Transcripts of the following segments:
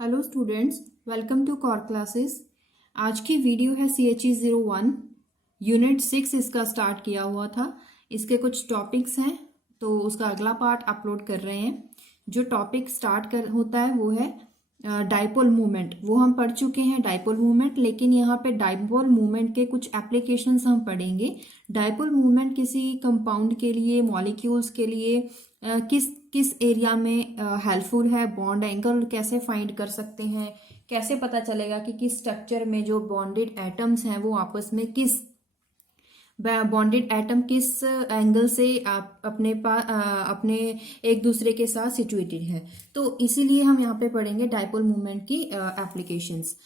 Hello students, welcome to Core classes. आज की video है CHE01 यूनिट 6 इसका स्टार्ट किया हुआ था। इसके कुछ टॉपिक्स हैं तो उसका अगला पार्ट अपलोड कर रहे हैं। जो टॉपिक स्टार्ट कर होता है वो है डाइपोल मूवमेंट। वो हम पढ़ चुके हैं डाइपोल मूवमेंट, लेकिन यहाँ पे डाइपोल मूवमेंट के कुछ एप्लीकेशंस हम पढ़ेंगे। डाइपोल मूवमेंट किसी कंपाउंड के लिए, मॉलिक्यूल्स के लिए किस किस एरिया में हेल्पफुल है, बॉन्ड एंगल कैसे फाइंड कर सकते हैं, कैसे पता चलेगा कि किस स्ट्रक्चर में जो बॉन्डेड एटम्स हैं वो आपस में किस बॉन्डेड एटम किस एंगल से आप अपने एक दूसरे के साथ सिचुएटेड है। तो इसीलिए हम यहाँ पे पढ़ेंगे डाइपोल मूवमेंट की applications.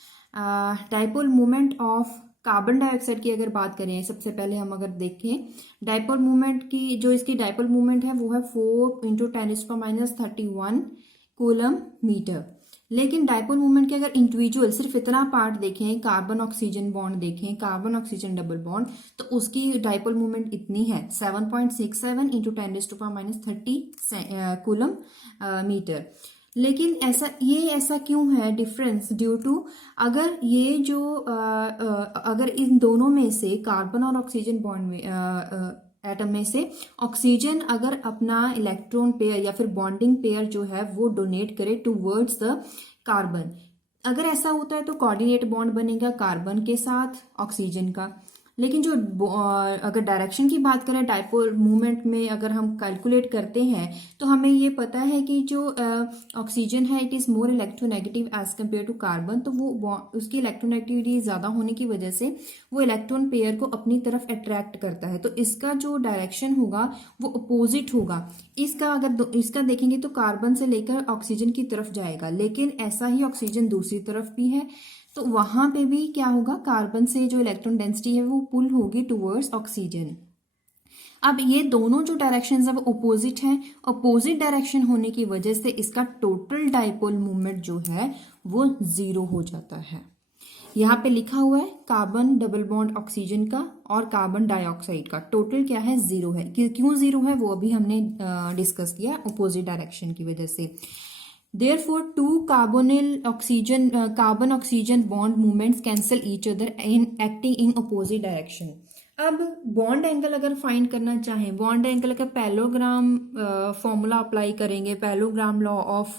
Dipole movement of carbon dioxide की अगर बात करें, सबसे पहले हम अगर देखें डाइपोल मूवमेंट की, जो इसकी डाइपोल मूवमेंट है वो है 4 × 10⁻³ कूलम मीटर। लेकिन डाइपोल मूवमेंट के अगर इंडिविजुअल सिर्फ इतना पार्ट देखें, कार्बन ऑक्सीजन बॉन्ड देखें, कार्बन ऑक्सीजन डबल बॉन्ड, तो उसकी डाइपोल मूवमेंट इतनी है 7.67 × 10⁻³ कूलम मीटर। लेकिन ऐसा क्यों है डिफरेंस? ड्यू टू अगर ये जो अगर इन दोनों में से कार्बन और ऑक्सीजन बॉन्ड में एटम में से ऑक्सीजन अगर अपना इलेक्ट्रॉन पेयर या फिर बॉन्डिंग पेयर जो है वो डोनेट करे टूवर्ड्स द कार्बन, अगर ऐसा होता है तो कोऑर्डिनेट बॉन्ड बनेगा कार्बन के साथ ऑक्सीजन का। लेकिन जो अगर डायरेक्शन की बात करें डाइपोल मूवमेंट में, अगर हम कैलकुलेट करते हैं तो हमें ये पता है कि जो ऑक्सीजन है it is more electronegative as compared to carbon. तो वो उसकी इलेक्ट्रोनेगेटिविटी ज़्यादा होने की वजह से वो इलेक्ट्रॉन पेयर को अपनी तरफ अट्रैक्ट करता है। तो इसका जो डायरेक्शन होगा वो अपोजिट होगा। इसका अगर इसका देखेंगे तो कार्बन से लेकर ऑक्सीजन की तरफ जाएगा, लेकिन ऐसा ही ऑक्सीजन दूसरी तरफ भी है, तो वहां पे भी क्या होगा, कार्बन से जो इलेक्ट्रॉन डेंसिटी है वो पुल होगी टुवर्ड्स ऑक्सीजन। अब ये दोनों जो डायरेक्शन है वो अपोजिट हैं। अपोजिट डायरेक्शन होने की वजह से इसका टोटल डाइपोल मूवमेंट जो है वो 0 हो जाता है। यहाँ पे लिखा हुआ है कार्बन डबल बॉन्ड ऑक्सीजन का और कार्बन डाइऑक्साइड का टोटल क्या है, 0 है। क्यों 0 है वो अभी हमने डिस्कस किया, अपोजिट डायरेक्शन की वजह से। Therefore, two carbon oxygen bond movements cancel each other in acting in opposite direction. अब बॉन्ड एंगल अगर फाइंड करना चाहें, बॉन्ड एंगल का पैलोग्राम फॉर्मूला अप्लाई करेंगे, parallelogram law of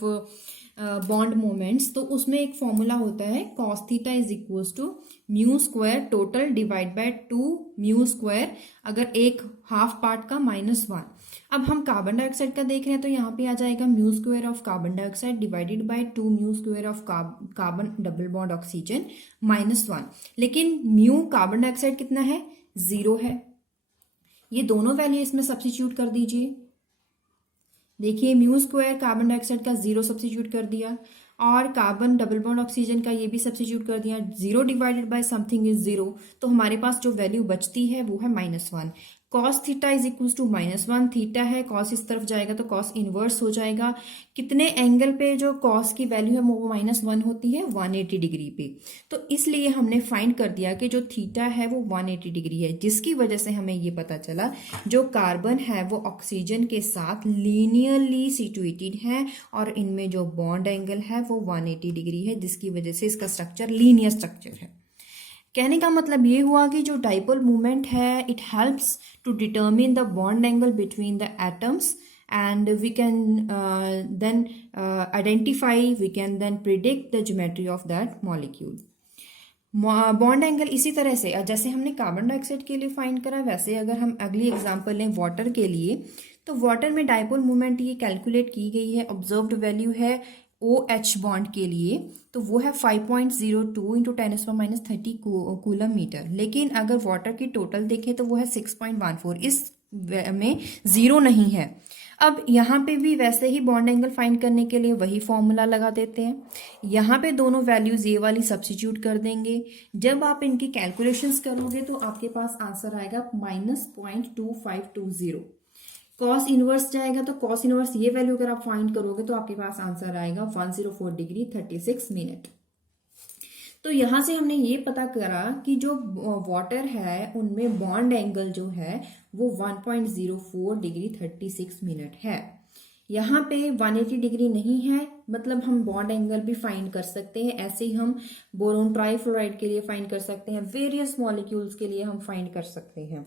bond moments, तो उसमें एक फॉर्मूला होता है cos theta is equal to mu square total divide by 2 mu square, अगर एक हाफ पार्ट का -1। अब हम कार्बन डाइऑक्साइड का देख रहे हैं तो यहाँ पे आ जाएगा mu square of carbon dioxide divided by 2 mu square of carbon double bond oxygen -1। लेकिन म्यू कार्बन डाइऑक्साइड कितना है, 0 है। ये दोनों वैल्यू इसमें सब्स्टिट्यूट कर दीजिए। देखिए म्यू स्क्वायर कार्बन डाइऑक्साइड का 0 सब्स्टिट्यूट कर दिया और कार्बन डबल बॉन्ड ऑक्सीजन का ये भी सब्स्टिट्यूट कर दिया। 0 डिवाइडेड बाय समथिंग इज 0, तो हमारे पास जो वैल्यू बचती है वो है -1। Cos theta is equal to -1, theta है, कॉस इस तरफ जाएगा तो कॉस इनवर्स हो जाएगा। कितने एंगल पे जो कॉस की वैल्यू है वो -1 होती है, 180 डिग्री पे। तो इसलिए हमने फाइंड कर दिया कि जो थीटा है वो 180 डिग्री है, जिसकी वजह से हमें ये पता चला जो कार्बन है वो ऑक्सीजन के साथ लीनियरली सिचुएटेड है और इनमें जो बॉन्ड एंगल है वो 180 डिग्री है, जिसकी वजह से इसका स्ट्रक्चर लीनियर स्ट्रक्चर है। कहने का मतलब ये हुआ कि जो डाइपोल मूवमेंट है it helps to determine the bond angle between the atoms and we can then identify, we can then predict the geometry of that molecule. Bond angle इसी तरह से जैसे हमने कार्बन डाइऑक्साइड के लिए फाइंड करा, वैसे अगर हम अगली एग्जांपल लें वाटर के लिए, तो वाटर में डाइपोल मूवमेंट ये कैलकुलेट की गई है। ऑब्जर्व्ड वैल्यू है OH बॉन्ड के लिए, तो वो है 5.02 × 10⁻³ कूलम मीटर। लेकिन अगर वाटर की टोटल देखें तो वो है 6.14, इस में 0 नहीं है। अब यहाँ पे भी वैसे ही बॉन्ड एंगल फाइंड करने के लिए वही फॉर्मूला लगा देते हैं। यहाँ पे दोनों वैल्यूज ये वाली सब्स्टिट्यूट कर देंगे। जब आप इनकी कैलकुलेशंस करोगे तो आपके पास आंसर आएगा -0.2520। कॉस इनवर्स जाएगा तो कॉस इनवर्स ये वैल्यू अगर आप फाइंड करोगे तो आपके पास आंसर आएगा 104 डिग्री 36 मिनट। तो यहाँ से हमने ये पता करा कि जो वाटर है उनमें बॉन्ड एंगल जो है वो 1.04 डिग्री 36 मिनट है। यहाँ पे 180 डिग्री नहीं है, मतलब हम बॉन्ड एंगल भी फाइंड कर सकते हैं। ऐसे ही हम बोरोन ट्राईफ्लोराइड के लिए फाइंड कर सकते हैं, वेरियस मॉलिक्यूल्स के लिए हम फाइंड कर सकते हैं।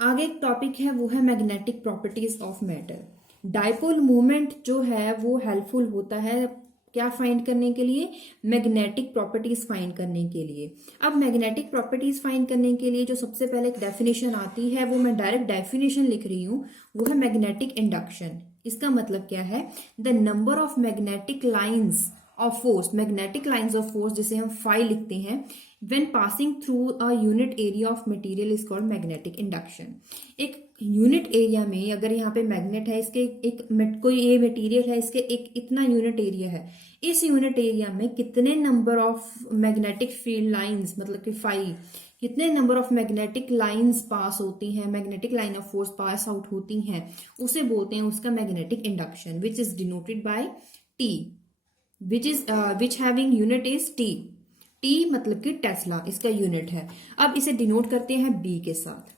आगे एक टॉपिक है वो है magnetic properties of matter. Dipole moment जो है वो हेल्पफुल होता है क्या फाइंड करने के लिए, मैग्नेटिक प्रॉपर्टीज फाइंड करने के लिए। अब मैग्नेटिक प्रॉपर्टीज फाइंड करने के लिए जो सबसे पहले एक डेफिनेशन आती है, वो मैं डायरेक्ट डेफिनेशन लिख रही हूँ, वो है मैग्नेटिक इंडक्शन। इसका मतलब क्या है, the number of magnetic lines of force, magnetic lines of force जिसे हम फाई लिखते हैं, when passing through a unit area of material is called magnetic induction. एक यूनिट एरिया में अगर यहाँ पे मैग्नेट है, इसके कोई ये मटेरियल है, इसके एक इतना यूनिट एरिया है, इस यूनिट एरिया में कितने number of magnetic field lines, मतलब कि फाई, कितने number of magnetic lines pass होती हैं, magnetic line of force pass out होती हैं, उसे बोलते हैं उसका magnetic induction, which is denoted by T, which having unit is T. T मतलब कि टेस्ला इसका यूनिट है। अब इसे डिनोट करते हैं बी के साथ।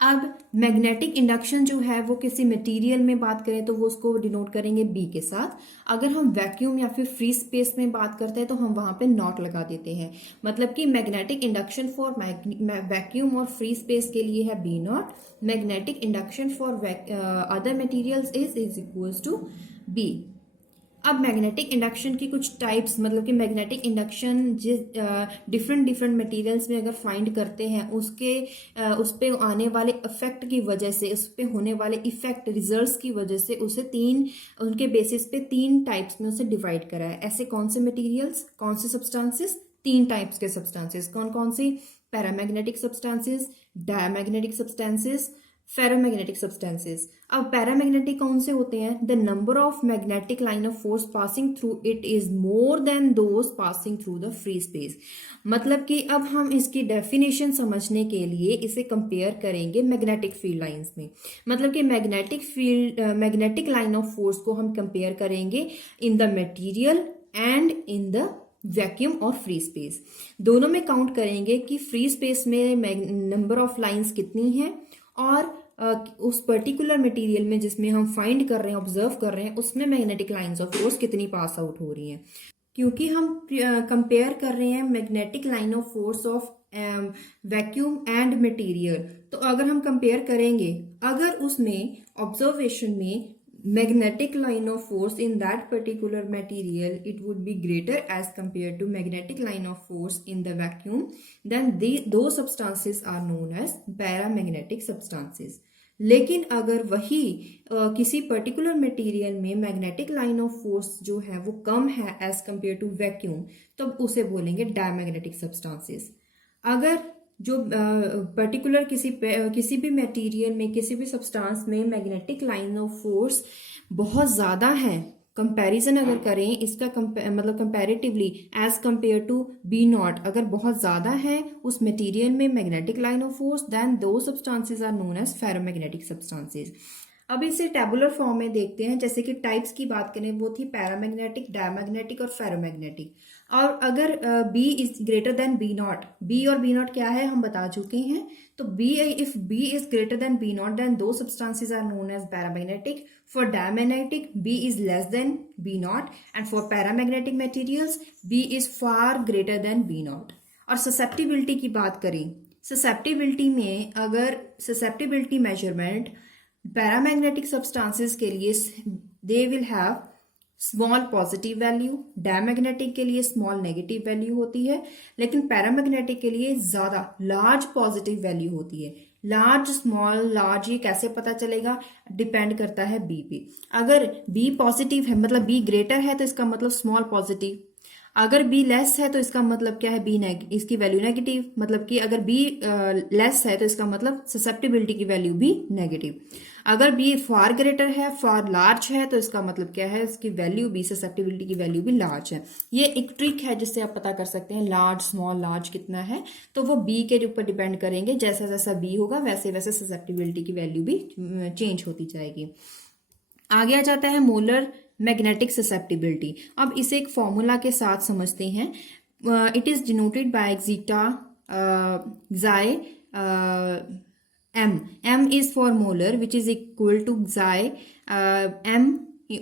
अब मैग्नेटिक इंडक्शन जो है वो किसी मटेरियल में बात करें तो वो उसको डिनोट करेंगे बी के साथ। अगर हम वैक्यूम या फिर फ्री स्पेस में बात करते हैं तो हम वहां पे नॉट लगा देते हैं, मतलब कि मैग्नेटिक इंडक्शन फॉर वैक्यूम और फ्री स्पेस के लिए है B naught, magnetic induction for other materials is equals to B. अब मैग्नेटिक इंडक्शन की कुछ टाइप्स, मतलब कि मैग्नेटिक इंडक्शन जिस डिफरेंट मटेरियल्स में अगर फाइंड करते हैं उसके उस पे आने वाले इफेक्ट की वजह से, उस पे होने वाले इफेक्ट रिजल्ट्स की वजह से उसे उनके बेसिस पे 3 टाइप्स में उसे डिवाइड करा है। ऐसे कौन से मटेरियल्स, कौन से सब्सटेंसेस, 3 टाइप्स के सब्सटेंसेस, कौन कौन से, paramagnetic substances, diamagnetic substances, ferromagnetic substances. अब पैरामैग्नेटिक कौन से होते हैं, the number of magnetic line of force passing through it is more than those passing through the free space. मतलब कि अब हम इसकी डेफिनेशन समझने के लिए इसे कंपेयर करेंगे मैग्नेटिक फील्ड लाइंस में, मतलब कि मैग्नेटिक लाइन ऑफ फोर्स को हम कंपेयर करेंगे in the material and in the vacuum और फ्री स्पेस। दोनों में काउंट करेंगे कि फ्री स्पेस में नंबर ऑफ लाइंस कितनी है और उस पर्टिकुलर मटेरियल में जिसमें हम फाइंड कर रहे हैं, ऑब्जर्व कर रहे हैं, उसमें मैग्नेटिक लाइंस ऑफ फोर्स कितनी पास आउट हो रही हैं। क्योंकि हम कंपेयर कर रहे हैं magnetic line of force of vacuum and material, तो अगर हम कंपेयर करेंगे, अगर उसमें ऑब्जर्वेशन में magnetic line of force in that particular material it would be greater as compared to magnetic line of force in the vacuum, then those substances are known as paramagnetic substances। लेकिन अगर वही किसी particular material में magnetic line of force जो है वो कम है as compare to vacuum, तो उसे बोलेंगे डायमैग्नेटिक सब्सटेंसेस। अगर जो पर्टिकुलर किसी भी मटेरियल में, किसी भी सब्सटेंस में मैग्नेटिक लाइन ऑफ फोर्स बहुत ज़्यादा है, कंपैरिजन अगर करें इसका मतलब comparatively as compare to B naught, अगर बहुत ज़्यादा है उस मटेरियल में magnetic line of force, then those substances are known as ferromagnetic substances. अब इसे टेबुलर फॉर्म में देखते हैं। जैसे कि टाइप्स की बात करें वो थी पैरामैग्नेटिक, डायमैग्नेटिक और फेरोमैग्नेटिक। और अगर B is greater than B naught, B और बी नॉट क्या है हम बता चुके हैं, तो if B is greater than B naught then those substances are known as paramagnetic. For diamagnetic B is less than B naught and for paramagnetic materials B is far greater than B naught. और susceptibility की बात करें, susceptibility में अगर susceptibility measurement paramagnetic substances के लिए they will have small positive value, diamagnetic के लिए स्मॉल नेगेटिव वैल्यू होती है, लेकिन पैरामैग्नेटिक के लिए ज्यादा लार्ज पॉजिटिव वैल्यू होती है। लार्ज, स्मॉल, लार्ज ये कैसे पता चलेगा, डिपेंड करता है बी पे। अगर बी पॉजिटिव है मतलब बी ग्रेटर है तो इसका मतलब स्मॉल पॉजिटिव, अगर बी लेस है तो इसका मतलब क्या है, बी इसकी वैल्यू नेगेटिव, मतलब कि अगर बी लेस है तो इसका मतलब ससेप्टिबिलिटी की वैल्यू भी नेगेटिव। अगर बी फार ग्रेटर है, फार लार्ज है, तो इसका मतलब क्या है, इसकी वैल्यू भी, ससेप्टिबिलिटी की वैल्यू भी लार्ज है। ये एक ट्रिक है जिससे आप पता कर सकते हैं लार्ज, स्मॉल, लार्ज कितना है, तो वो बी के ऊपर डिपेंड करेंगे। जैसा जैसा बी होगा वैसे वैसे ससेप्टिबिलिटी की वैल्यू भी चेंज होती जाएगी। आगे आ जाता है मोलर मैग्नेटिक ससेप्टिबिलिटी। अब इसे एक फॉर्मूला के साथ समझते हैं। It is denoted by zeta, M is for molar which is equal to xi m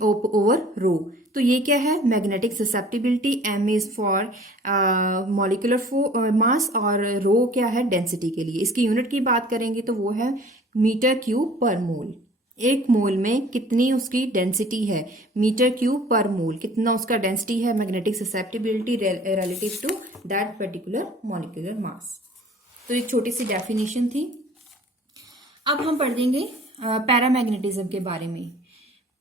over rho. तो ये क्या है, magnetic susceptibility. M is for molecular mass और रो क्या है, डेंसिटी के लिए. इसकी यूनिट की बात करेंगे तो वो है मीटर क्यूब पर मोल. एक मोल में कितनी उसकी डेंसिटी है, मीटर क्यूब पर मोल, कितना उसका डेंसिटी है, magnetic susceptibility relative to that particular molecular mass. तो एक छोटी सी डेफिनेशन थी. अब हम पढ़ देंगे पैरामैग्नेटिज्म के बारे में.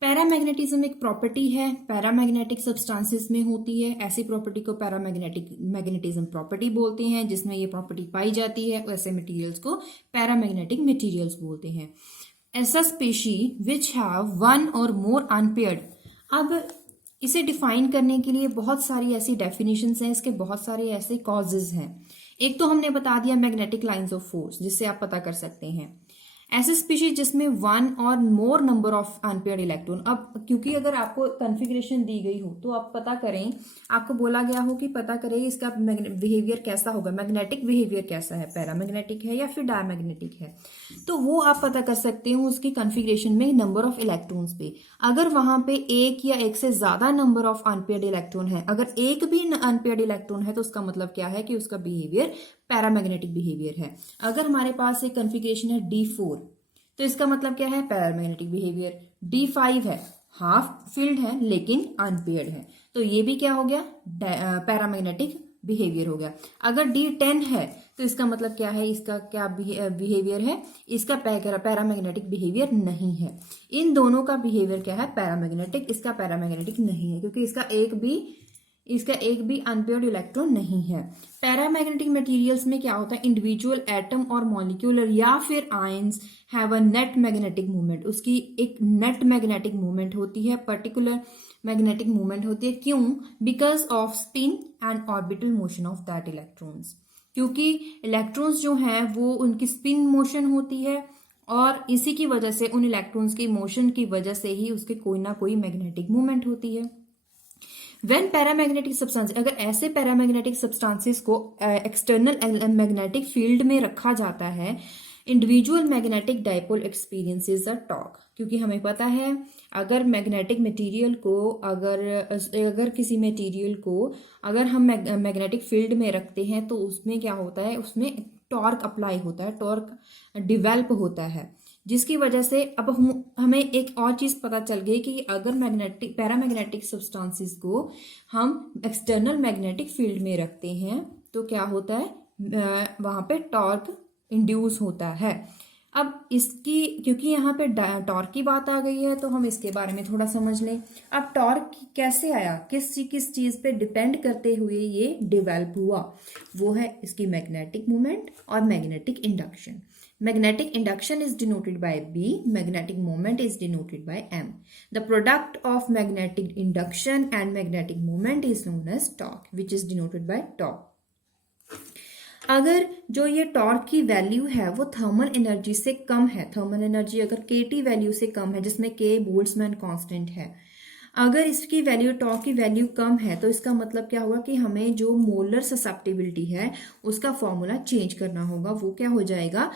पैरामैग्नेटिज्म एक प्रॉपर्टी है, पैरामैग्नेटिक सब्सटेंसेस में होती है. ऐसी प्रॉपर्टी को मैग्नेटिज्म प्रॉपर्टी बोलते हैं. जिसमें ये प्रॉपर्टी पाई जाती है वैसे मटेरियल्स को पैरामैग्नेटिक मटेरियल्स बोलते हैं. ऐसा स्पीशी विच हैव वन और मोर अनपेयर्ड. अब इसे डिफाइन करने के लिए बहुत सारी ऐसी डेफिनेशंस हैं, इसके बहुत सारे ऐसे कॉजेज हैं. एक तो हमने बता दिया मैग्नेटिक लाइंस ऑफ फोर्स, जिससे आप पता कर सकते हैं. ऐसे स्पीशीज जिसमें वन और मोर नंबर ऑफ अनपेयर्ड इलेक्ट्रॉन. अब क्योंकि अगर आपको कॉन्फ़िगरेशन दी गई हो तो आप पता करें, आपको बोला गया हो कि पता करें इसका बिहेवियर कैसा होगा, मैग्नेटिक बिहेवियर कैसा है, पैरामैग्नेटिक है या फिर डायमैग्नेटिक है, तो वो आप पता कर सकते हो उसकी कॉन्फ़िगरेशन में नंबर ऑफ इलेक्ट्रॉन्स पे. अगर वहां पे एक या एक से ज्यादा नंबर ऑफ अनपेयर्ड इलेक्ट्रॉन है, अगर एक भी अनपेयर्ड इलेक्ट्रॉन है तो उसका मतलब क्या है कि उसका बिहेवियर पैरामैग्नेटिक बिहेवियर है. अगर हमारे पास एक कॉन्फ़िगरेशन है D4 तो इसका मतलब क्या है, पैरामैग्नेटिक बिहेवियर. D5 है, हाफ फिल्ड है लेकिन अनपेयर्ड है, तो ये भी क्या हो गया, पैरामैग्नेटिक बिहेवियर हो गया. अगर D10 है तो इसका मतलब क्या है, इसका क्या बिहेवियर है, इसका पैरामैग्नेटिक बिहेवियर नहीं है. इन दोनों का बिहेवियर क्या है, पैरामैग्नेटिक. इसका पैरामैग्नेटिक नहीं है क्योंकि इसका एक भी अनपेयर्ड इलेक्ट्रॉन नहीं है. पैरामैग्नेटिक मटेरियल्स में क्या होता है, इंडिविजुअल एटम और मॉलिक्यूलर या फिर ions have a net magnetic movement. उसकी एक नेट मैग्नेटिक मूवमेंट होती है, पर्टिकुलर मैग्नेटिक मूवमेंट होती है. क्यों, because off spin and orbital motion of that electrons. क्योंकि इलेक्ट्रॉन्स जो हैं वो उनकी स्पिन मोशन होती है और इसी की वजह से, उन इलेक्ट्रॉन्स की मोशन की वजह से ही उसके कोई ना कोई मैग्नेटिक मूवमेंट होती है. वेन पैरामैग्नेटिक सब्सटेंस, अगर ऐसे पैरामैग्नेटिक सब्सटेंसेस को एक्सटर्नल मैग्नेटिक फील्ड में रखा जाता है, इंडिविजुअल मैग्नेटिक डाइपोल एक्सपीरियंसेस अ टॉर्क. क्योंकि हमें पता है अगर मैग्नेटिक मटेरियल को अगर किसी मटेरियल को अगर हम मैग्नेटिक फील्ड में रखते हैं तो उसमें क्या होता है, उसमें टॉर्क अप्लाई होता है, टॉर्क डिवेल्प होता है, जिसकी वजह से अब हमें एक और चीज पता चल गई कि अगर पैरामैग्नेटिक सब्सटेंसेस को हम एक्सटर्नल मैग्नेटिक फील्ड में रखते हैं तो क्या होता है, वहां पे टॉर्क इंड्यूस होता है. अब इसकी, क्योंकि यहाँ पे टॉर्क की बात आ गई है तो हम इसके बारे में थोड़ा समझ लें. अब टॉर्क कैसे आया, किस चीज पे डिपेंड करते हुए ये डिवेल्प हुआ, वो है इसकी मैग्नेटिक मूवमेंट और magnetic induction. Magnetic induction is denoted by B. Magnetic moment is denoted by M. The product of magnetic induction and magnetic moment is known as torque, which is denoted by torque. अगर जो ये torque की value है वो thermal energy से कम है, thermal energy अगर KT value से कम है, जिसमें K बोल्ट्जमैन कांस्टेंट है, अगर इसकी वैल्यू, टॉर्क की वैल्यू कम है तो इसका मतलब क्या होगा कि हमें जो मोलर ससेप्टिबिलिटी है उसका फॉर्मूला चेंज करना होगा. वो क्या हो जाएगा,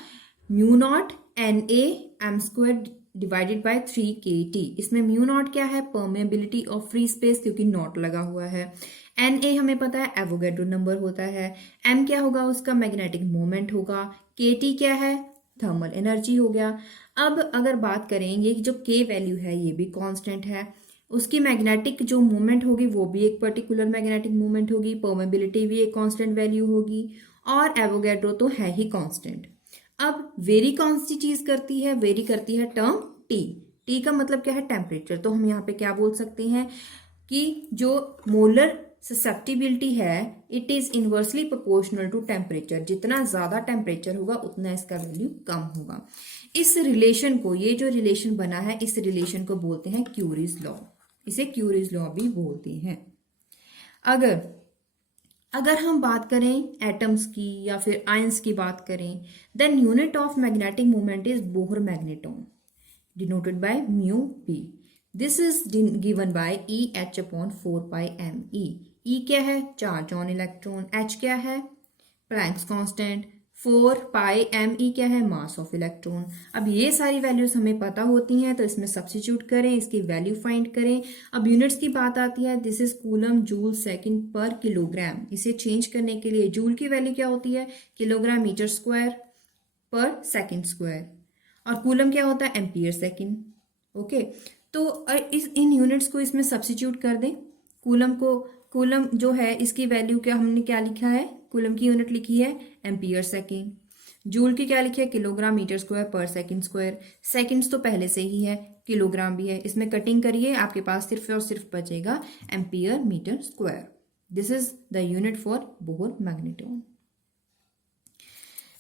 mu naught NA m² divided by 3KT. इसमें म्यू नॉट क्या है, परमेबिलिटी ऑफ फ्री स्पेस, क्योंकि नॉट लगा हुआ है. NA हमें पता है एवोगैड्रो नंबर होता है. M क्या होगा, उसका मैग्नेटिक मोमेंट होगा. KT क्या है, थर्मल एनर्जी हो गया. अब अगर बात करेंगे कि जो K वैल्यू है ये भी कांस्टेंट है, उसकी मैग्नेटिक जो मूवमेंट होगी वो भी एक पर्टिकुलर मैग्नेटिक मूवमेंट होगी, परमेबिलिटी भी एक कांस्टेंट वैल्यू होगी और एवोगैड्रो तो है ही कांस्टेंट. अब वेरी कौन सी चीज करती है, वेरी करती है टर्म T का मतलब क्या है, टेम्परेचर. तो हम यहाँ पे क्या बोल सकते हैं कि जो मोलर ससेप्टिबिलिटी है it is inversely proportional to temperature. जितना ज्यादा टेम्परेचर होगा उतना इसका वैल्यू कम होगा. इस रिलेशन को, ये जो रिलेशन बना है इस रिलेशन को बोलते हैं क्यूरीज लॉ. इसे क्यूरीज लॉ भी बोलते हैं. अगर हम बात करें एटम्स की या फिर आयंस की बात करें, then unit of magnetic movement is Bohr magneton denoted by mu p. This is given by EH/4πme. E क्या है, चार्ज ऑन इलेक्ट्रॉन, H क्या है, प्लैंक्स कांस्टेंट, 4 पाई ME क्या है, मास ऑफ इलेक्ट्रॉन। अब ये सारी वैल्यूज हमें पता होती हैं तो इसमें सब्स्टिट्यूट करें, इसकी वैल्यू फाइंड करें। अब यूनिट्स की बात आती है, this is coulomb joule second पर किलोग्राम। इसे चेंज करने के लिए जूल की वैल्यू क्या होती है, किलोग्राम मीटर स्क्वायर पर सेकंड स्क्वायर, और कूलम क्या होता है, एम्पियर सेकंड। ओके, तो इन यूनिट्स को इसमें सब्स्टिट्यूट कर दें। कूलम जो है इसकी वैल्यू क्या, हमने क्या लिखा है, कूलम की यूनिट लिखी है एम्पियर सेकंड। जूल की क्या लिखी है, किलोग्राम मीटर स्क्वायर पर सेकंड स्क्वायर। सेकंड्स तो पहले से ही है, किलोग्राम भी है, इसमें कटिंग करिए, आपके पास सिर्फ और सिर्फ बचेगा ampere metre square. This is the unit for Bohr magnetron.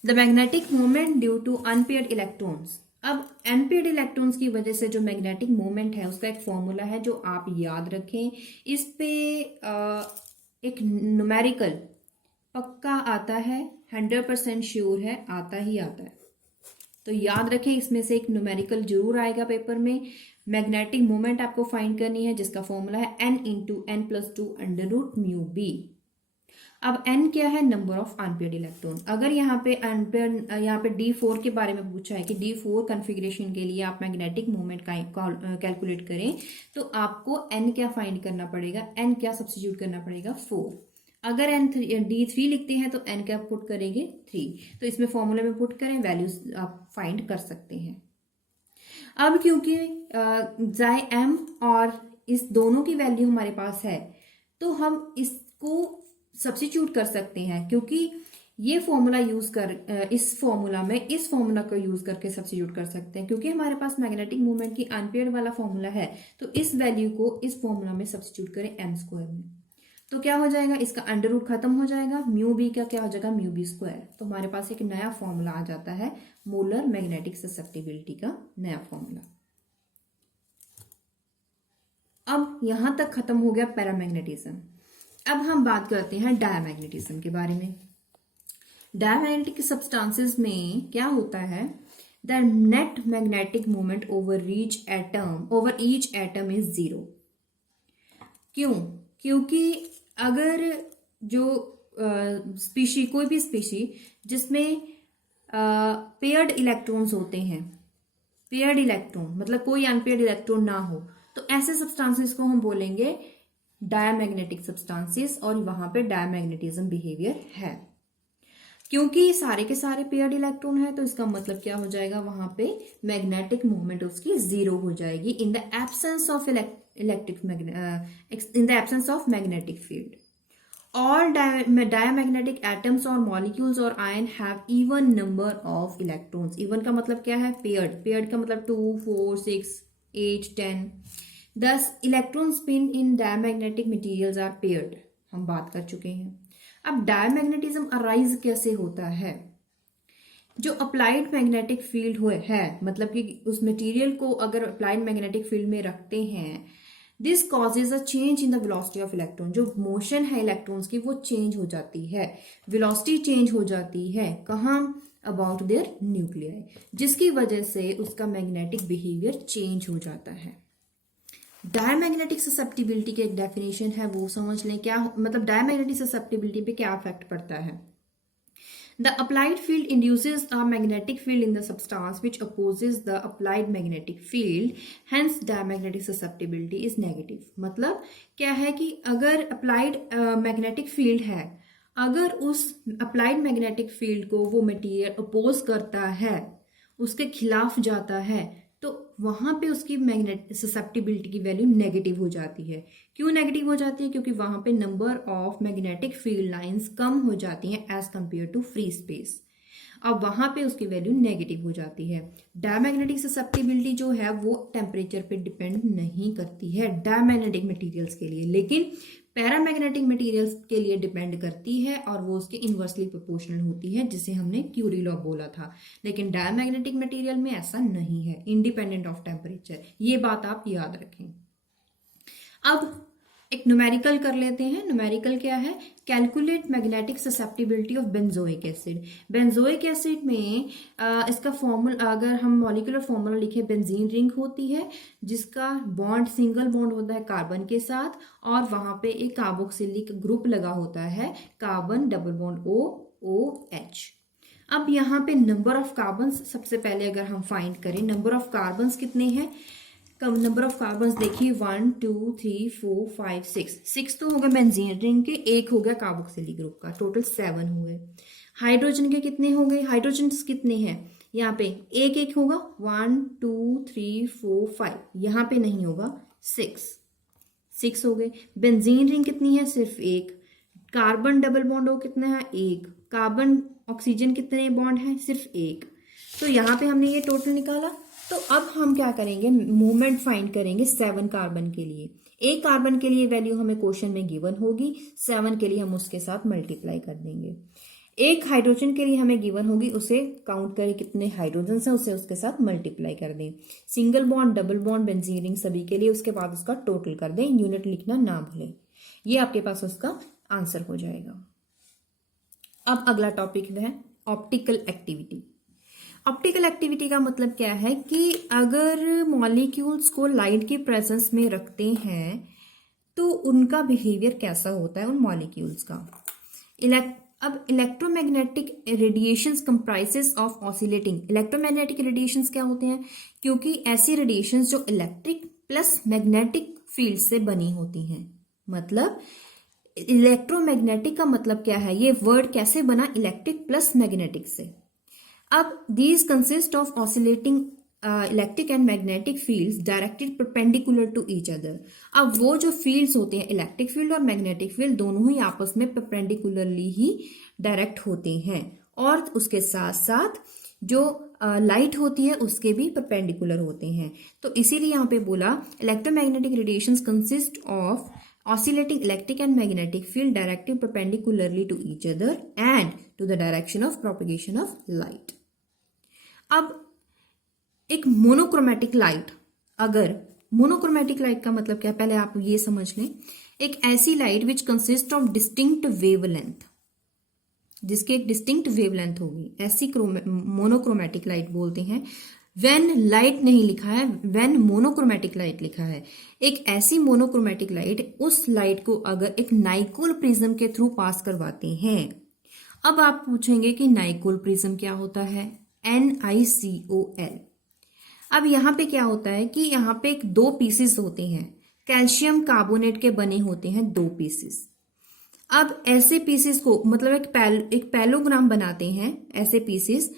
The magnetic moment due to unpaired electrons. अब अनपेयर्ड इलेक्ट्रॉन्स की वजह से जो मैग्नेटिक मोमेंट है उसका एक फॉर्मूला है जो आप याद रखें। इस पे एक न्यूमेरिकल पक्का आता है, 100% श्योर है, आता ही आता है, तो याद रखें इसमें से एक न्यूमेरिकल जरूर आएगा पेपर में। मैग्नेटिक मोमेंट आपको फाइंड करनी है जिसका फॉर्मूला है n×n+2√μb। अब n क्या है, नंबर ऑफ अनपेयर्ड इलेक्ट्रॉन। अगर यहाँ पे D4 के बारे में पूछा है कि D4 कॉन्फ़िगरेशन के लिए आप मैग्नेटिक मोमेंट कैलकुलेट करें, तो आपको n क्या फाइंड करना पड़ेगा, n क्या सब्स्टिट्यूट करना पड़ेगा, 4। अगर D3 लिखते हैं तो n क्या पुट करेंगे, 3। तो इसमें फॉर्मूले में पुट करें, वैल्यूज आप फाइंड कर सकते हैं। अब क्योंकि m और इस दोनों की वैल्यू हमारे पास है तो हम इसको सब्स्टिट्यूट कर सकते हैं, क्योंकि ये फॉर्मूला यूज कर इस फॉर्मूला को यूज करके सब्स्टिट्यूट कर सकते हैं, क्योंकि हमारे पास मैग्नेटिक मोमेंट की अनपेयर्ड वाला फॉर्मूला है। तो इस वैल्यू को इस फॉर्मूला में सब्स्टिट्यूट करें m² में, तो क्या हो जाएगा, इसका अंडर रूट खत्म हो जाएगा, म्यू बी का क्या हो जाएगा, म्यू बी स्क्वायर। तो हमारे पास एक नया फॉर्मूला आ जाता है, मोलर मैग्नेटिक ससेप्टिबिलिटी का नया फॉर्मूला। अब यहां तक खत्म हो गया पैरामैग्नेटिज्म। अब हम बात करते हैं डायमैग्नेटिज्म के बारे में। डायमैग्नेटिक सब्सटेंसेस में क्या होता है, the net magnetic moment over each atom is 0। क्यों, क्योंकि अगर जो कोई भी स्पीशी जिसमें पेयर्ड इलेक्ट्रॉन्स होते हैं, पेयर्ड इलेक्ट्रॉन मतलब कोई अनपेयर्ड इलेक्ट्रॉन ना हो, तो ऐसे सब्सटेंसेस को हम बोलेंगे डायमैग्नेटिक सब्सटेंसेस, और वहां पे डायमैग्नेटिज्म बिहेवियर है। क्योंकि सारे के सारे पेयर्ड इलेक्ट्रॉन है तो इसका मतलब क्या हो जाएगा, वहां पे मैग्नेटिक मोमेंट उसकी 0 हो जाएगी in the absence of magnetic field. All diamagnetic atoms or molecules or ion have even number of electrons. Even का मतलब क्या है, paired. Paired का मतलब 2, 4, 6, 8, 10. Thus, electron spin in diamagnetic materials are paired. हम बात कर चुके हैं। अब डायमैग्नेटिज्म अराइज कैसे होता है, जो अप्लाइड मैग्नेटिक फील्ड है, मतलब कि उस मटेरियल को अगर अप्लाइड मैग्नेटिक फील्ड में रखते हैं, this causes a change in the velocity of electron. जो मोशन है इलेक्ट्रॉन्स की वो चेंज हो जाती है, वेलोसिटी चेंज हो जाती है, कहाँ, अबाउट देयर न्यूक्लियाई, जिसकी वजह से उसका मैग्नेटिक बिहेवियर चेंज हो जाता है। डायमैग्नेटिक ससेप्टिबिलिटी की एक डेफिनेशन है, वो समझ लें। क्या मतलब डायमैग्नेटिक ससेप्टिबिलिटी पे क्या इफेक्ट पड़ता है। The applied field induces a magnetic field in the substance which opposes the applied magnetic field. Hence, diamagnetic susceptibility is negative. मतलब क्या है कि अगर applied magnetic field है, अगर उस applied magnetic field को वो material oppose करता है, उसके खिलाफ जाता है, तो वहां पे उसकी मैग्नेटिक ससेप्टिबिलिटी की वैल्यू नेगेटिव हो जाती है। क्यों नेगेटिव हो जाती है, क्योंकि वहां पे number of magnetic field lines कम हो जाती हैं as compare to free space. अब वहां पे उसकी वैल्यू नेगेटिव हो जाती है। डायमैग्नेटिक ससेप्टिबिलिटी जो है वो टेम्परेचर पे डिपेंड नहीं करती है डायमैग्नेटिक मटेरियल्स के लिए, लेकिन पैरामैग्नेटिक मटेरियल्स के लिए डिपेंड करती है, और वो उसके इन्वर्सली प्रोपोर्शनल होती है, जिसे हमने क्यूरी लॉ बोला था। लेकिन डायमैग्नेटिक मटेरियल में ऐसा नहीं है, इंडिपेंडेंट ऑफ टेम्परेचर। ये बात आप याद रखें। अब एक न्यूमेरिकल कर लेते हैं। न्यूमेरिकल क्या है, calculate magnetic susceptibility of benzoic acid. Benzoic acid में इसका फॉर्मूला, अगर हम मॉलिक्यूलर फॉर्मूला लिखे, बेंजीन रिंग होती है जिसका बॉन्ड सिंगल बॉन्ड होता है कार्बन के साथ, और वहां पे एक कार्बोक्सिलिक ग्रुप लगा होता है, कार्बन डबल बॉन्ड OOH। अब यहाँ पे नंबर ऑफ कार्बन्स सबसे पहले अगर हम फाइंड करें, नंबर ऑफ कार्बन्स कितने हैं, नंबर ऑफ कार्बन्स देखिए 1 2 3 4 5 6 तो हो गए बेंजीन रिंग के, एक हो गया कार्बोक्सिलिक ग्रुप का, टोटल 7 हुए। हाइड्रोजन के कितने हो गए, हाइड्रोजन कितने हैं यहाँ पे, एक एक होगा 1 2 3 4 5, यहाँ पे नहीं होगा 6 हो गए। बेंजीन रिंग कितनी है, सिर्फ एक। कार्बन डबल बॉन्ड हो कितना है, एक। कार्बन ऑक्सीजन कितने बॉन्ड है, सिर्फ एक। तो यहाँ पे हमने ये टोटल निकाला। तो अब हम क्या करेंगे, मोमेंट फाइंड करेंगे 7 कार्बन के लिए। एक कार्बन के लिए वैल्यू हमें क्वेश्चन में गिवन होगी, 7 के लिए हम उसके साथ मल्टीप्लाई कर देंगे। एक हाइड्रोजन के लिए हमें गिवन होगी, उसे काउंट करें कितने हाइड्रोजन है, उसे उसके साथ मल्टीप्लाई कर दें। Single bond double bond benzene ring सभी के लिए, उसके बाद उसका टोटल कर दें, यूनिट लिखना ना भूलें। ये आपके पास उसका आंसर हो जाएगा। अब अगला टॉपिक है ऑप्टिकल एक्टिविटी। ऑप्टिकल एक्टिविटी का मतलब क्या है कि अगर मॉलिक्यूल्स को लाइट की प्रेजेंस में रखते हैं तो उनका बिहेवियर कैसा होता है उन मॉलिक्यूल्स का। अब electromagnetic radiations comprises of oscillating. Electromagnetic radiations क्या होते हैं, क्योंकि ऐसी रेडिएशंस जो इलेक्ट्रिक प्लस मैग्नेटिक फील्ड से बनी होती हैं। मतलब इलेक्ट्रोमैग्नेटिक का मतलब क्या है, ये वर्ड कैसे बना, इलेक्ट्रिक प्लस मैग्नेटिक से। अब these consist of oscillating electric and magnetic fields directed perpendicular to each other. अब वो जो फील्ड्स होते हैं, इलेक्ट्रिक फील्ड और मैग्नेटिक फील्ड, दोनों ही आपस में परपेंडिकुलरली ही डायरेक्ट होते हैं, और उसके साथ साथ जो लाइट होती है उसके भी परपेंडिकुलर होते हैं। तो इसीलिए यहाँ पे बोला electromagnetic radiations consist of oscillating electric and magnetic field directed perpendicularly to each other and to the direction of propagation of light. अब एक मोनोक्रोमेटिक लाइट, अगर मोनोक्रोमेटिक लाइट का मतलब क्या है, पहले आप ये समझ लें। एक ऐसी light which consist of distinct wavelength, जिसकी एक डिस्टिंक्ट वेवलेंथ होगी, ऐसी मोनोक्रोमेटिक लाइट बोलते हैं। वेन लाइट नहीं लिखा है, वेन मोनोक्रोमेटिक लाइट लिखा है। एक ऐसी मोनोक्रोमेटिक लाइट, उस लाइट को अगर एक नाइकोल प्रिज्म के थ्रू पास करवाते हैं। अब आप पूछेंगे कि नाइकोल प्रिज्म क्या होता है, NiCOl। अब यहाँ पे क्या होता है कि यहाँ पे एक 2 पीसेस होते हैं, कैल्शियम कार्बोनेट के बने होते हैं 2 पीसेस। अब ऐसे पीसेस को मतलब एक पैलोग्राम बनाते हैं ऐसे पीसेस।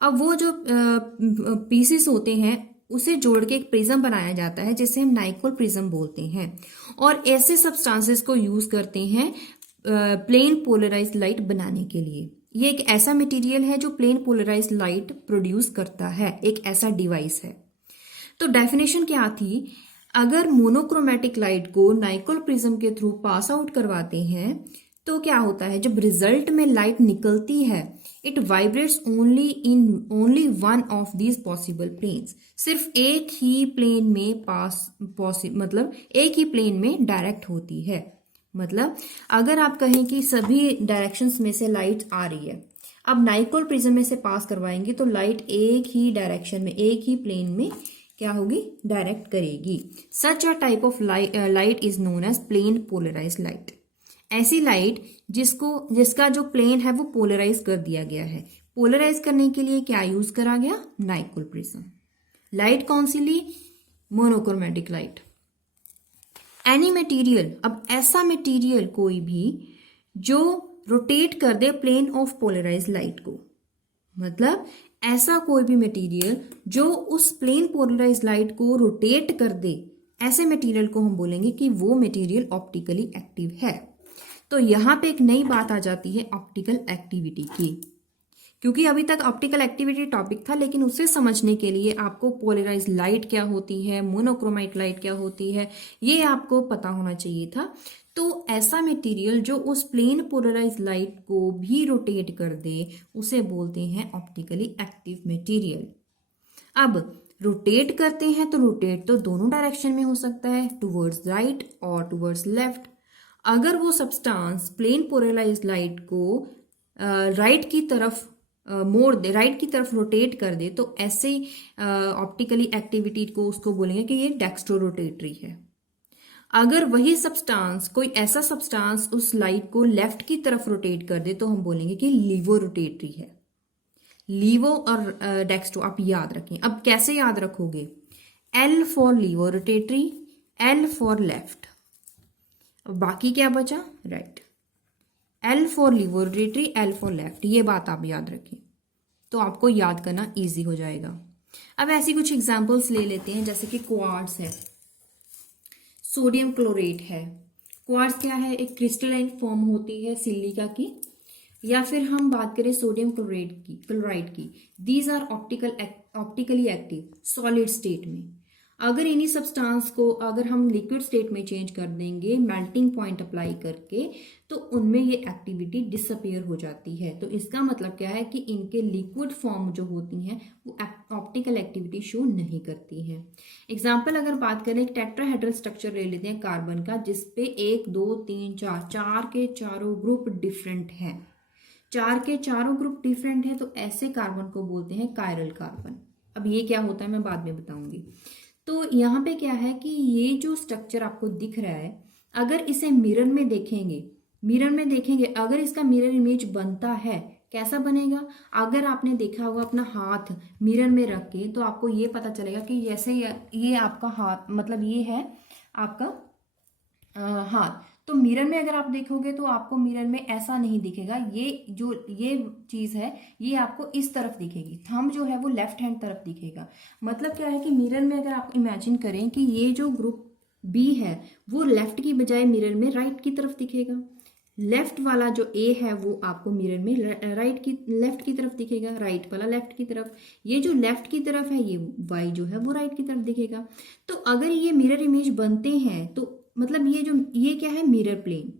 अब वो जो पीसेस होते हैं उसे जोड़ के एक प्रिज्म बनाया जाता है, जिसे हम नाइकोल प्रिज्म बोलते हैं। और ऐसे सब्सटेंसेस को यूज करते हैं प्लेन पोलराइज्ड लाइट बनाने के लिए। ये एक ऐसा मटेरियल है जो प्लेन पोलराइज्ड लाइट प्रोड्यूस करता है, एक ऐसा डिवाइस है। तो डेफिनेशन क्या थी, अगर मोनोक्रोमेटिक लाइट को नाइकोल प्रिज्म के थ्रू पास आउट करवाते हैं तो क्या होता है, जब रिजल्ट में लाइट निकलती है, it vibrates only one of these possible planes. सिर्फ एक ही प्लेन में मतलब एक ही प्लेन में डायरेक्ट होती है। मतलब अगर आप कहें कि सभी डायरेक्शंस में से लाइट आ रही है, अब नाइकोल प्रिज्म में से पास करवाएंगे तो लाइट एक ही डायरेक्शन में, एक ही प्लेन में क्या होगी, डायरेक्ट करेगी। Such a type of light is known as plane polarised light. ऐसी लाइट जिसका जो प्लेन है वो पोलराइज कर दिया गया है। पोलराइज करने के लिए क्या यूज करा गया, नाइकोल प्रिज्म। लाइट कौन सी ली, मोनोक्रोमेटिक लाइट। एनी मटेरियल, अब ऐसा मटेरियल कोई भी जो रोटेट कर दे प्लेन ऑफ पोलराइज लाइट को, मतलब ऐसा कोई भी मटेरियल जो उस प्लेन पोलराइज लाइट को रोटेट कर दे, ऐसे मटेरियल को हम बोलेंगे कि वो मटेरियल ऑप्टिकली एक्टिव है। तो यहां पे एक नई बात आ जाती है ऑप्टिकल एक्टिविटी की, क्योंकि अभी तक ऑप्टिकल एक्टिविटी टॉपिक था, लेकिन उसे समझने के लिए आपको पोलराइज लाइट क्या होती है, मोनोक्रोमेटिक लाइट क्या होती है, ये आपको पता होना चाहिए था। तो ऐसा मटेरियल जो उस प्लेन पोलराइज लाइट को भी रोटेट कर दे, उसे बोलते हैं ऑप्टिकली एक्टिव मटेरियल। अब रोटेट करते हैं तो रोटेट तो दोनों डायरेक्शन में हो सकता है, टुवर्ड्स राइट और टुवर्ड्स लेफ्ट। अगर वो सब्सटेंस प्लेन पोलराइज्ड लाइट को राइट की तरफ मोड़ दे, राइट की तरफ रोटेट कर दे, तो ऐसे ऑप्टिकली एक्टिविटी को उसको बोलेंगे कि ये डेक्स्ट्रो रोटेटरी है। अगर वही सब्सटेंस, कोई ऐसा सब्सटेंस उस लाइट को लेफ्ट की तरफ रोटेट कर दे, तो हम बोलेंगे कि लीवो रोटेटरी है। लीवो और डेक्स्ट्रो आप याद रखें। अब कैसे याद रखोगे? L for laevo rotatory, L for left, बाकी क्या बचा? Right. L for laevo rotatory, L for left, ये बात आप याद रखें तो आपको याद करना इजी हो जाएगा। अब ऐसी कुछ एग्जांपल्स ले लेते हैं, जैसे कि क्वार्ट्ज है, सोडियम क्लोरेट है। क्वार्ट्ज क्या है? एक क्रिस्टलाइन फॉर्म होती है सिलिका की, या फिर हम बात करें सोडियम क्लोराइड की, these are optically active solid state में। अगर इन्हीं सब्सटेंस को अगर हम लिक्विड स्टेट में चेंज कर देंगे मेल्टिंग पॉइंट अप्लाई करके, तो उनमें ये एक्टिविटी डिसअपियर हो जाती है। तो इसका मतलब क्या है कि इनके लिक्विड फॉर्म जो होती हैं वो ऑप्टिकल एक्टिविटी शो नहीं करती हैं। एग्जाम्पल अगर बात करें, एक टेट्राहेड्रल स्ट्रक्चर ले लेते हैं कार्बन का, जिसपे 1 2 3 4 चार के चारों ग्रुप डिफरेंट हैं, चार के चारों ग्रुप डिफरेंट है, तो ऐसे कार्बन को बोलते हैं कायरल कार्बन। अब ये क्या होता है मैं बाद में बताऊंगी। तो यहाँ पे क्या है कि ये जो स्ट्रक्चर आपको दिख रहा है, अगर इसे मिरर में देखेंगे अगर इसका मिरर इमेज बनता है, कैसा बनेगा? अगर आपने देखा होगा अपना हाथ मिरर में रख के, तो आपको ये पता चलेगा कि जैसे ये आपका हाथ, मतलब ये है आपका हाथ, तो मिरर में अगर आप देखोगे तो आपको मिरर में ऐसा नहीं दिखेगा। ये चीज है, ये आपको इस तरफ दिखेगी, थंब जो है वो लेफ्ट हैंड तरफ दिखेगा। मतलब क्या है कि मिरर में अगर आप इमेजिन करें कि ये जो ग्रुप बी है वो लेफ्ट की बजाय मिरर में राइट की तरफ दिखेगा, लेफ्ट वाला जो ए है वो आपको मिरर में लेफ्ट की तरफ दिखेगा, राइट वाला लेफ्ट की तरफ। ये जो लेफ्ट की तरफ है, ये वाई जो है वो राइट की तरफ दिखेगा। तो अगर ये मिरर इमेज बनते हैं तो मतलब ये क्या है? Mirror plane.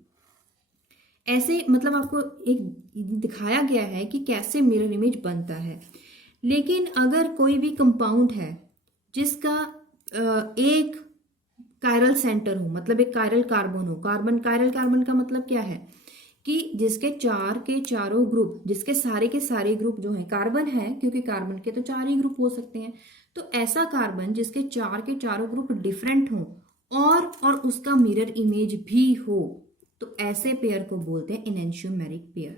ऐसे मतलब आपको एक दिखाया गया है कि कैसे मिरर इमेज बनता है। लेकिन अगर कोई भी कंपाउंड है जिसका एक कायरल सेंटर हो, मतलब एक कायरल कार्बन हो, कायरल कार्बन का मतलब क्या है कि जिसके चार के चारों ग्रुप, जिसके सारे के सारे ग्रुप जो है कार्बन है, क्योंकि कार्बन के तो 4 ही ग्रुप हो सकते हैं, तो ऐसा कार्बन जिसके चार के चारों ग्रुप डिफरेंट हो और उसका मिरर इमेज भी हो, तो ऐसे पेयर को बोलते हैं एनेंशियोमेरिक पेयर।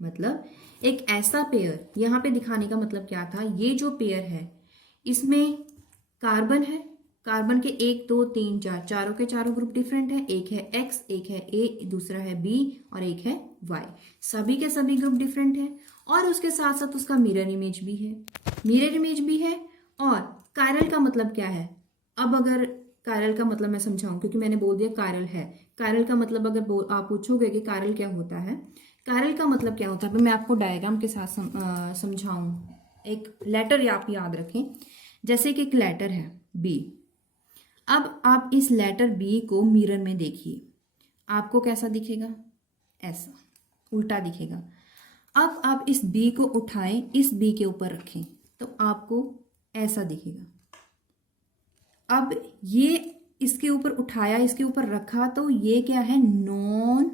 मतलब एक ऐसा पेयर, यहां पे दिखाने का मतलब क्या था, ये जो पेयर है इसमें कार्बन है, कार्बन के 1 2 3 4 चारों के चारों ग्रुप डिफरेंट है, एक है एक्स, एक है ए, दूसरा है बी और एक है वाई, सभी के सभी ग्रुप डिफरेंट है, और उसके साथ साथ उसका मिरर इमेज भी है। और कायरल का मतलब क्या है? अब अगर कायरल का मतलब मैं समझाऊं, क्योंकि मैंने बोल दिया कायरल है, कायरल का मतलब अगर आप पूछोगे कि कायरल क्या होता है, कायरल का मतलब क्या होता है, मैं आपको डायग्राम के साथ समझाऊं। एक लेटर आप याद रखें, जैसे कि एक लेटर है बी। अब आप इस लेटर बी को मिरर में देखिए, आपको कैसा दिखेगा? ऐसा उल्टा दिखेगा। अब आप इस बी को उठाएं, इस बी के ऊपर रखें, तो आपको ऐसा दिखेगा। अब ये इसके ऊपर उठाया, इसके ऊपर रखा, तो ये क्या है? Non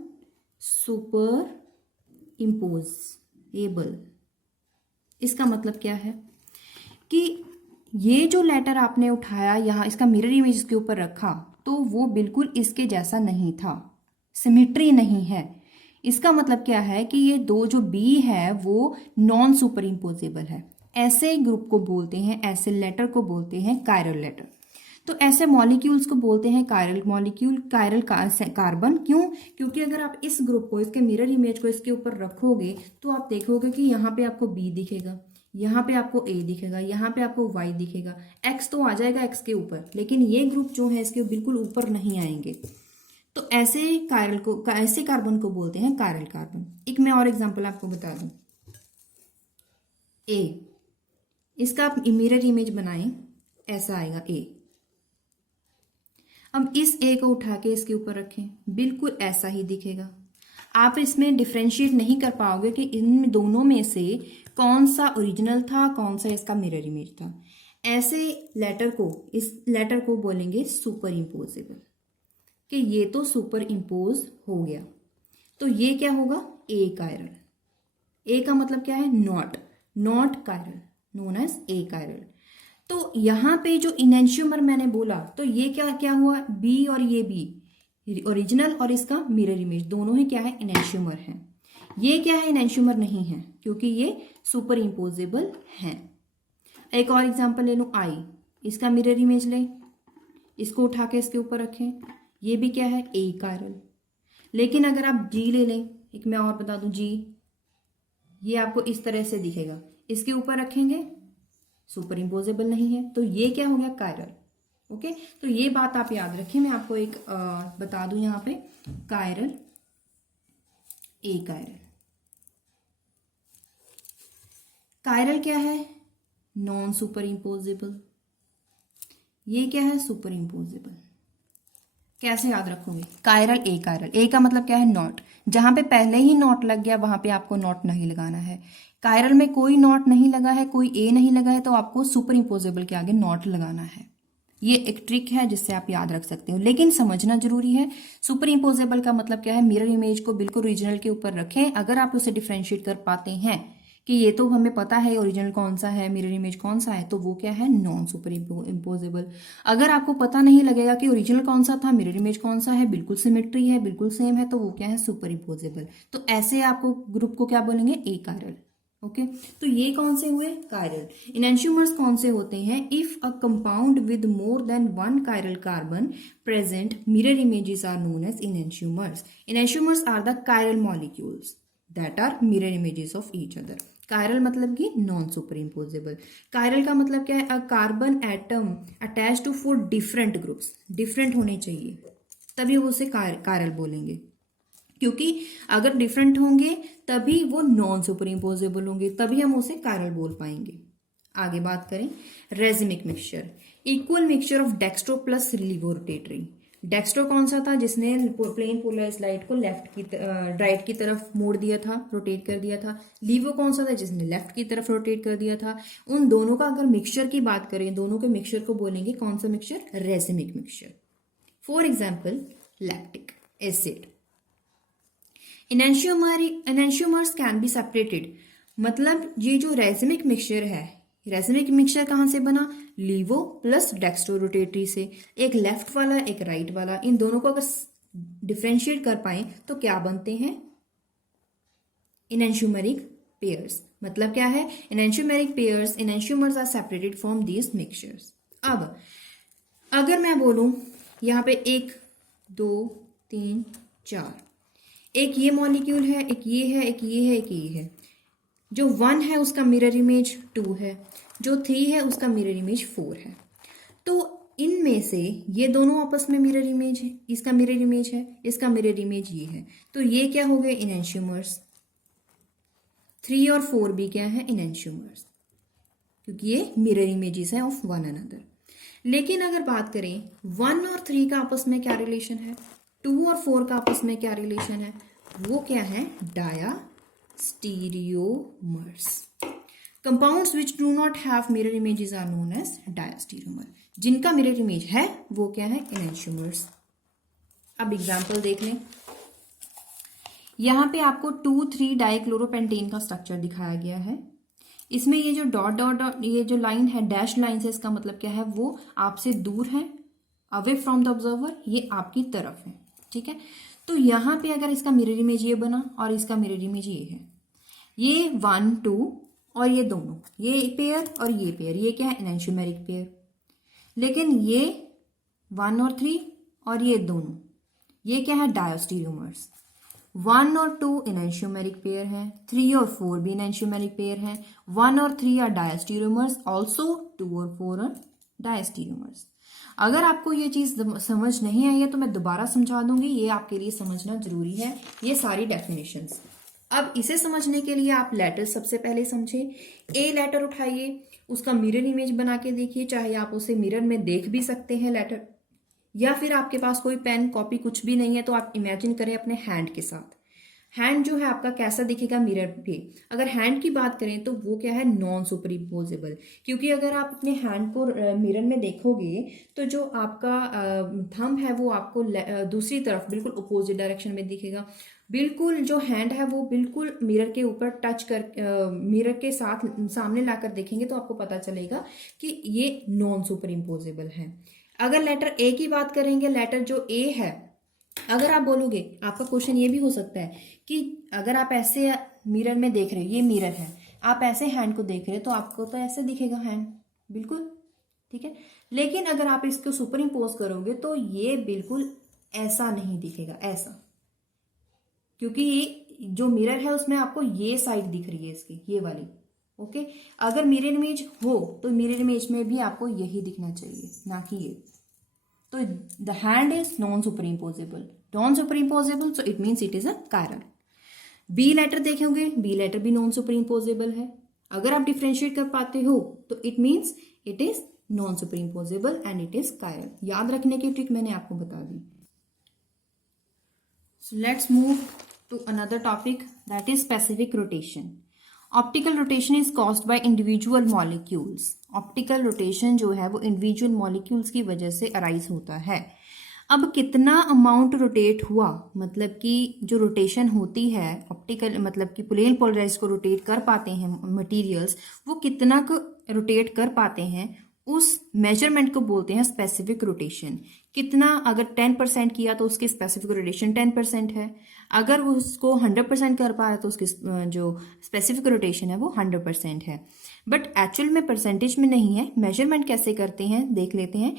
super imposable. इसका मतलब क्या है कि ये जो लेटर आपने उठाया, यहां इसका मिरर इमेज इसके ऊपर रखा, तो वो बिल्कुल इसके जैसा नहीं था, सिमेट्री नहीं है। इसका मतलब क्या है कि ये दो जो बी है वो नॉन सुपर इम्पोजेबल है। ऐसे ग्रुप को बोलते हैं, ऐसे लेटर को बोलते हैं कायरल लेटर। तो ऐसे मॉलिक्यूल्स को बोलते हैं कायरल मॉलिक्यूल, कायरल कार्बन। क्यों? क्योंकि अगर आप इस ग्रुप को, इसके मिरर इमेज को इसके ऊपर रखोगे, तो आप देखोगे कि यहाँ पे आपको बी दिखेगा, यहाँ पे आपको ए दिखेगा, यहाँ पे आपको वाई दिखेगा, एक्स तो आ जाएगा एक्स के ऊपर, लेकिन ये ग्रुप जो है इसके बिल्कुल ऊपर नहीं आएंगे। तो ऐसे कार्बन को बोलते हैं कायरल कार्बन। एक मैं और एग्जांपल आपको बता दूं, ए, इसका आप मिरर इमेज बनाएं, ऐसा आएगा ए। अब इस ए को उठा के इसके ऊपर रखें, बिल्कुल ऐसा ही दिखेगा। आप इसमें डिफ्रेंशिएट नहीं कर पाओगे कि इन दोनों में से कौन सा ओरिजिनल था, कौन सा इसका मिरर इमेज था। ऐसे लेटर को, इस लेटर को बोलेंगे सुपर इम्पोजेबल, कि ये तो सुपर इम्पोज हो गया। तो ये क्या होगा? ए कायरल। ए का मतलब क्या है? Not chiral, known as achiral. तो यहाँ पे जो इनेंशियोमर मैंने बोला, तो ये क्या हुआ? बी और ये बी ओरिजिनल और इसका मिरर इमेज दोनों ही क्या है? इनेंशियोमर है। ये क्या है, इनएंशियोमर नहीं है क्योंकि ये सुपर इम्पोजेबल है। एक और एग्जांपल ले लूँ, आई, इसका मिरर इमेज लें, इसको उठा के इसके ऊपर रखें, ये भी क्या है, ए कायरल। लेकिन अगर आप जी ले लें, एक मैं और बता दूं, जी ये आपको इस तरह से दिखेगा, इसके ऊपर रखेंगे, सुपर इम्पोजेबल नहीं है, तो ये क्या हो गया, कायरल। ओके, तो ये बात आप याद रखिए। मैं आपको एक बता दूं यहाँ पे, कायरल, ए कायरल। कायरल क्या है, नॉन सुपर इम्पोजेबल। ये क्या है, सुपर इम्पोजेबल। कैसे याद रखोगे, कायरल, ए कायरल। ए का मतलब क्या है, नॉट। जहां पे पहले ही नॉट लग गया वहां पे आपको नॉट नहीं लगाना है। कायरल में कोई नॉट नहीं लगा है, कोई ए नहीं लगा है, तो आपको सुपर इम्पोजेबल के आगे नॉट लगाना है। ये एक ट्रिक है जिससे आप याद रख सकते हो, लेकिन समझना जरूरी है। सुपर इम्पोजेबल का मतलब क्या है, मिरर इमेज को बिल्कुल ओरिजिनल के ऊपर रखें। अगर आप उसे डिफ्रेंशिएट कर पाते हैं कि ये तो हमें पता है ओरिजिनल कौन सा है, मिरर इमेज कौन सा है, तो वो क्या है, नॉन सुपर इम्पोजेबल। अगर आपको पता नहीं लगेगा कि ओरिजिनल कौन सा था, मिरर इमेज कौन सा है, बिल्कुल सिमेट्री है, बिल्कुल सेम है, तो वो क्या है, सुपर इम्पोजेबल। तो ऐसे आपको ग्रुप को क्या बोलेंगे, ए कायरल। ओके, तो ये कौन से हुए, कायरल। इनएंशियोमर्स कौन से होते हैं, if a compound with more than one chiral carbon present, mirror images are known as enantiomers. Enantiomers are the chiral molecules that are mirror images of each other. Chiral मतलब कि नॉन सुपर इम्पोजेबल। कायरल का मतलब क्या है, a carbon atom attach to 4 different groups, different होने चाहिए तभी वो उसे कायरल बोलेंगे, क्योंकि अगर डिफरेंट होंगे तभी वो नॉन सुपर इम्पोजेबल होंगे, तभी हम उसे कायरल बोल पाएंगे। आगे बात करें, racemic mixture, equal mixture of dextro plus laevo rotatory. Dextro कौन सा था, जिसने प्लेन पोलराइज्ड लाइट को राइट की तरफ मोड़ दिया था, रोटेट कर दिया था। लीवो कौन सा था, जिसने लेफ्ट की तरफ रोटेट कर दिया था। उन दोनों का अगर मिक्सचर की बात करें, दोनों के मिक्सचर को बोलेंगे कौन सा mixture, racemic mixture. For example, lactic acid. Enantiomers can be separated, मतलब ये जो रेजिमिक मिक्सचर है, रेजिमिक मिक्सचर कहाँ से बना, लीवो प्लस डेक्स्ट्रो रोटेटरी से। एक लेफ्ट वाला, एक राइट वाला, इन दोनों को अगर डिफ्रेंशिएट कर पाए तो क्या बनते हैं, इनएंशियोमेरिक पेयर्स। मतलब क्या है, enantiomeric pairs, enantiomers are separated from these mixtures. अब अगर मैं बोलूं यहाँ पे 1 2 3 4, एक ये मॉलिक्यूल है, एक ये है, एक ये है, एक ये है। जो 1 है उसका मिरर इमेज 2 है, जो 3 है उसका मिरर इमेज 4 है। तो इनमें से ये दोनों आपस में मिरर इमेज है, इसका मिरर इमेज है, इसका मिरर इमेज ये है, तो ये क्या हो गए, इनएंशियोमर्स। 3 और 4 भी क्या है, इनएंशियोमर्स, क्योंकि ये मिरर इमेजेस है ऑफ वन अनदर। लेकिन अगर बात करें 1 और 3 का आपस में क्या रिलेशन है, 2 और 4 का आपस में क्या रिलेशन है, वो क्या है, diastereomers. Compounds which do not have mirror images are known as diastereomer. जिनका मिरर इमेज है वो क्या है, इनएंशियोमर्स। अब एग्जांपल देख लें, यहां पे आपको 2,3 डाइक्लोरोपेंटेन का स्ट्रक्चर दिखाया गया है। इसमें ये जो डॉट डॉट डॉट, ये जो लाइन है, डैश लाइन है, इसका मतलब क्या है, वो आपसे दूर है, अवे फ्रॉम द ऑब्जर्वर, ये आपकी तरफ है। ठीक है, तो यहाँ पे अगर इसका मिरर इमेज ये बना और इसका मिरर इमेज ये है, ये 1 2 और ये दोनों, ये पेयर और ये पेयर, ये क्या है, एनेंशियोमेरिक पेयर। लेकिन ये 1 और 3 और ये दोनों, ये क्या है, डायोस्टीरियोमर्स। 1 और 2 एनेंशियोमेरिक पेयर है, 3 और 4 भी एनेंशियोमेरिक पेयर है। 1 और 3 आर डायोस्टीरियोमर्स, ऑल्सो 2 और 4 आर डायोस्टीरियोमर्स। अगर आपको ये चीज समझ नहीं आई है तो मैं दोबारा समझा दूंगी, ये आपके लिए समझना जरूरी है, ये सारी डेफिनेशंस। अब इसे समझने के लिए आप लेटर सबसे पहले समझे। ए लेटर उठाइए, उसका मिरर इमेज बना के देखिए, चाहे आप उसे मिरर में देख भी सकते हैं लेटर, या फिर आपके पास कोई पेन कॉपी कुछ भी नहीं है तो आप इमेजिन करें अपने हैंड के साथ। हैंड जो है आपका कैसा दिखेगा मिरर पे। अगर हैंड की बात करें तो वो क्या है, नॉन सुपरइम्पोजेबल, क्योंकि अगर आप अपने हैंड को मिरर में देखोगे तो जो आपका थंब है वो आपको दूसरी तरफ बिल्कुल अपोजिट डायरेक्शन में दिखेगा। बिल्कुल जो हैंड है वो बिल्कुल मिरर के ऊपर टच कर मिरर के साथ सामने लाकर देखेंगे तो आपको पता चलेगा कि ये नॉन सुपरइम्पोजेबल है। अगर लेटर ए की बात करेंगे, लेटर जो ए है, अगर आप बोलोगे, आपका क्वेश्चन ये भी हो सकता है कि अगर आप ऐसे मिरर में देख रहे हो, ये मिरर है, आप ऐसे हैंड को देख रहे हो तो आपको तो ऐसे दिखेगा हैंड, बिल्कुल ठीक है। लेकिन अगर आप इसको सुपर इम्पोज करोगे तो ये बिल्कुल ऐसा नहीं दिखेगा, ऐसा, क्योंकि ये जो मिरर है उसमें आपको ये साइड दिख रही है इसकी, ये वाली। ओके, अगर मिरर इमेज हो तो मिरर इमेज में भी आपको यही दिखना चाहिए, ना कि ये। तो the hand is non superimposable, non superimposable, so it means it is a chiral. B letter देखेंगे, बी लेटर भी नॉन सुपर इम्पोजेबल है। अगर आप डिफ्रेंशिएट कर पाते हो तो it means it is non superimposable and it is chiral. याद रखने की ट्रिक मैंने आपको बता दी। So let's move to another topic, that is specific rotation. Optical rotation is caused by individual molecules. Optical rotation जो है वो individual molecules की वजह से arise होता है। अब कितना अमाउंट रोटेट हुआ, मतलब कि जो रोटेशन होती है ऑप्टिकल, मतलब कि प्लेन पोलराइज को रोटेट कर पाते हैं मटेरियल्स, वो कितना को रोटेट कर पाते हैं, उस मेजरमेंट को बोलते हैं स्पेसिफिक रोटेशन। कितना, अगर 10% किया तो उसकी स्पेसिफिक रोटेशन 10% है, अगर वो उसको 100% कर पा रहा है तो उसकी जो स्पेसिफिक रोटेशन है वो 100% है। बट एक्चुअल में परसेंटेज में नहीं है। मेजरमेंट कैसे करते हैं देख लेते हैं।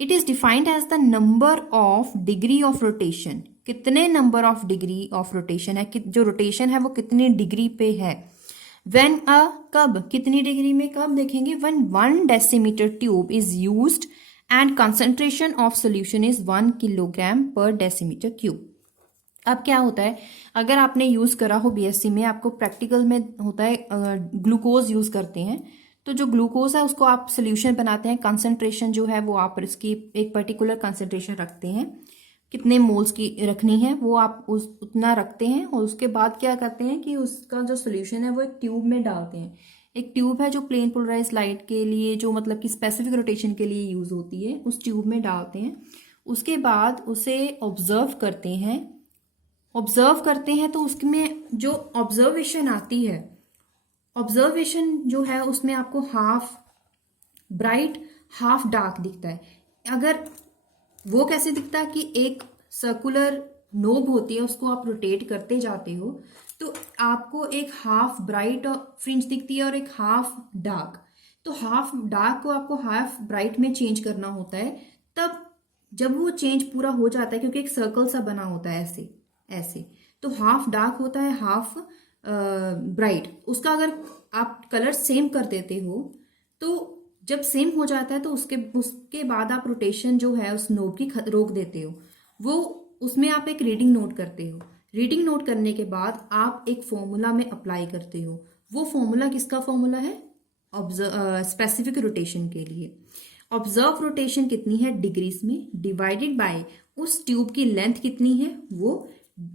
It is defined as the number of degree of rotation. कितने number of degree of rotation है, जो रोटेशन है वो कितनी डिग्री पे है। व्हेन कब, कितनी डिग्री में, कब देखेंगे, when 1 decimetre tube is used and concentration of solution is 1 kilogram पर डेसीमीटर क्यूब। अब क्या होता है, अगर आपने यूज करा हो बीएससी में, आपको प्रैक्टिकल में होता है ग्लूकोज यूज करते हैं, तो जो ग्लूकोज है उसको आप सोल्यूशन बनाते हैं, कंसंट्रेशन जो है वो आप इसकी एक पर्टिकुलर कंसंट्रेशन रखते हैं, कितने मोल्स की रखनी है वो आप उतना रखते हैं, और उसके बाद क्या करते हैं कि उसका जो सोल्यूशन है वो एक ट्यूब में डालते हैं। एक ट्यूब है जो प्लेन पोलराइज लाइट के लिए, जो मतलब कि स्पेसिफिक रोटेशन के लिए यूज होती है, उस ट्यूब में डालते हैं। उसके बाद उसे ऑब्जर्व करते हैं। तो उसमें जो ऑब्जर्वेशन आती है, ऑब्जर्वेशन जो है उसमें आपको हाफ ब्राइट हाफ डार्क दिखता है। अगर वो कैसे दिखता है कि एक सर्कुलर नोब होती है, उसको आप रोटेट करते जाते हो तो आपको एक हाफ ब्राइट फ्रिंज दिखती है और एक हाफ डार्क। तो हाफ डार्क को आपको हाफ ब्राइट में चेंज करना होता है। तब जब वो चेंज पूरा हो जाता है, क्योंकि एक सर्कल सा बना होता है ऐसे ऐसे, तो हाफ डार्क होता है हाफ ब्राइट। उसका अगर आप कलर सेम कर देते हो तो जब सेम हो जाता है तो उसके बाद आप रोटेशन जो है उस नोब की रोक देते हो। वो उसमें आप एक रीडिंग नोट करते हो। रीडिंग नोट करने के बाद आप एक फॉर्मूला में अप्लाई करते हो। वो फॉर्मूला किसका फॉर्मूला है, स्पेसिफिक रोटेशन के लिए। ऑब्जर्व रोटेशन कितनी है डिग्रीज में, डिवाइडेड बाय उस ट्यूब की लेंथ कितनी है वो,